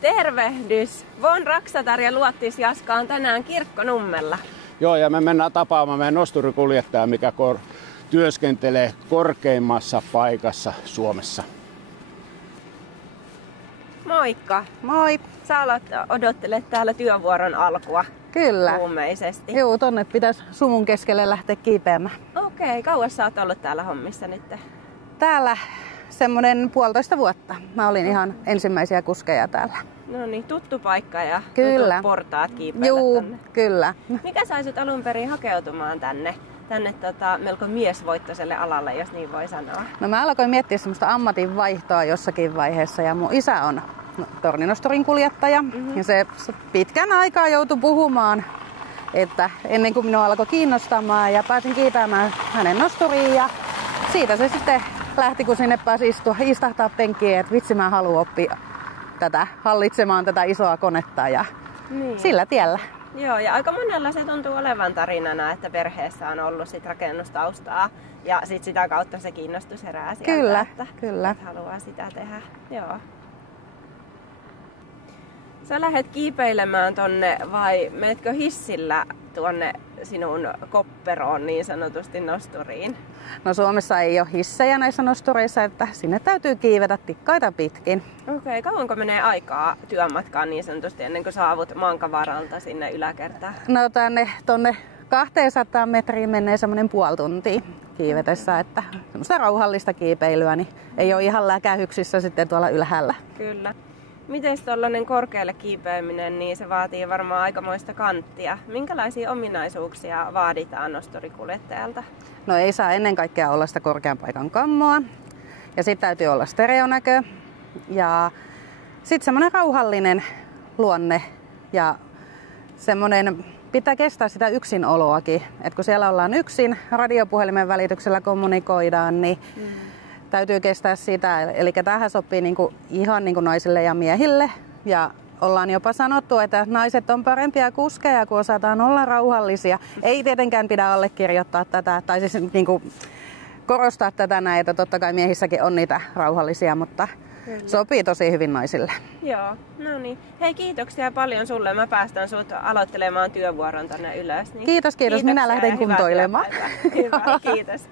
Tervehdys! Von Raksatar ja Luottis Jaska on tänään Kirkkonummella. Joo, ja me mennään tapaamaan meidän nosturikuljettaja, mikä työskentelee korkeimmassa paikassa Suomessa. Moikka! Moi! Sä odottelet täällä työvuoron alkua. Kyllä. Kuumeisesti. Joo, tonne pitäisi sumun keskelle lähteä kiipeämään. Okei, kauas sä oot ollut täällä hommissa nyt? Täällä semmonen 1,5 vuotta. Mä olin ihan ensimmäisiä kuskeja täällä. No niin, tuttu paikka ja Kyllä. tutut portaat kiipeillä Juu, tänne. kyllä. Mikä saisit alun perin hakeutumaan tänne melko miesvoittoiselle alalle, jos niin voi sanoa? No mä aloin miettiä semmoista ammatinvaihtoa jossakin vaiheessa ja mun isä on torninosturin kuljettaja. Ja se pitkän aikaa joutui puhumaan, että ennen kuin minua alkoi kiinnostamaan ja pääsin kiipeämään hänen nosturiin ja siitä se sitten lähti, kun sinne pääsi istahtaa penkkiin, että vitsi mä haluan oppia hallitsemaan tätä isoa konetta ja niin. Sillä tiellä. Joo, ja aika monella se tuntuu olevan tarinana, että perheessä on ollut sit rakennustaustaa ja sit sitä kautta se kiinnostus herää sieltä, kyllä, että haluaa sitä tehdä. Joo. Sä lähdet kiipeilemään tonne vai menetkö hissillä tuonne sinun kopperoon niin sanotusti nosturiin? No Suomessa ei ole hissejä näissä nostureissa, että sinne täytyy kiivetä tikkaita pitkin. Okei, kauanko menee aikaa työmatkaan niin sanotusti ennen kuin saavut Maankavaralta sinne yläkertaan? No tonne 200 metriin menee semmoinen 0,5 tuntia kiivetessä, että semmoista rauhallista kiipeilyä, niin ei ole ihan läkähyksissä sitten tuolla ylhäällä. Kyllä. Miten tuollainen korkealle kiipeäminen, niin se vaatii varmaan aikamoista kanttia. Minkälaisia ominaisuuksia vaaditaan nosturikuljettajalta? No ei saa ennen kaikkea olla sitä korkean paikan kammoa. Ja sitten täytyy olla stereonäkö. Ja sitten semmoinen rauhallinen luonne. Ja semmoinen pitää kestää sitä yksinoloakin. Et kun siellä ollaan yksin, radiopuhelimen välityksellä kommunikoidaan, niin täytyy kestää sitä. Eli tähän sopii ihan naisille ja miehille. Ja ollaan jopa sanottu, että naiset on parempia kuskeja, kun osataan olla rauhallisia. Ei tietenkään pidä allekirjoittaa tätä, tai siis korostaa tätä näin, että totta kai miehissäkin on niitä rauhallisia, mutta kyllä. Sopii tosi hyvin naisille. Joo, no niin. Hei, kiitoksia paljon sulle. Mä päästän sut aloittelemaan työvuoron tänne ylös. Niin kiitos. Minä lähden kuntoilemaan. Hyvä, kiitos.